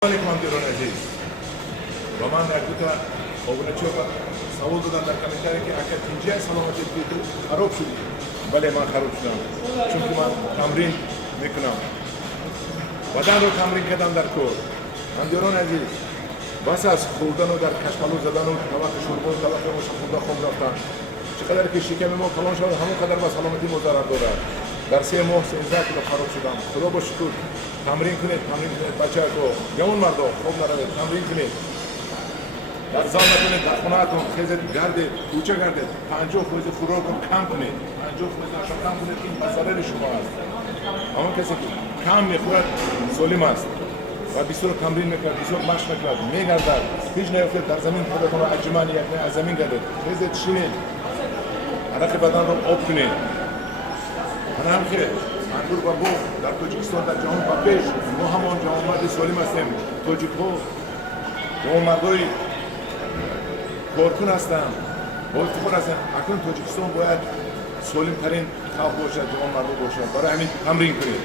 Командирон азиз ва ман як дута обуначиҳо савол додам дар комментарие ки ака тинҷияи саломатии ту хароб шуд. Бале ман хароб шудам, чунки ман тамрин мекунам, баданро тамрин кардам дар кор. Командирон азиз, бас аз хӯрдану дар кашмалу задану таваққи шурбон таваққи ошахӯрда хоб рафтан чӣ қадар ки шиками мо калон шавад ҳамон қадар ба саломатии мо зарар дорад. Дар 3 моҳ 13 кило хароб шудам. Худо ба шукр. Тамрин кунед бачаҳо, ҷавон мардо хоб наравед, тамрин кунед. Дар зал накунед, дар хонаатон хезед гардед, кӯча гардед, 50% хӯрокро кам кунед, 50% ашо кам кунед ки ба зарари шумо аст. ҳамон касе ки кам мехӯрад солим аст ва бисёр тамрин мекунад, бисёр машқ мекунад, мегардад, ҳеҷ неёфтед дар замин худатонро аҷман якне аз замин гардед, хезед шинед, арақи баданро об кунед. Ҳанам ки ангур ва боғ дар Тоҷикистон дар ҷаҳон ба пеш, мо ҳамон ҷавонмарди солим ҳастем. Тоҷикҳо ҷавонмардои коркун ҳастанд, боифтихор ҳастанд. Акнун Тоҷикистон бояд солимтарин халқ бошад, ҷавонмардо бошад. Барои ҳамин тамрин кунед.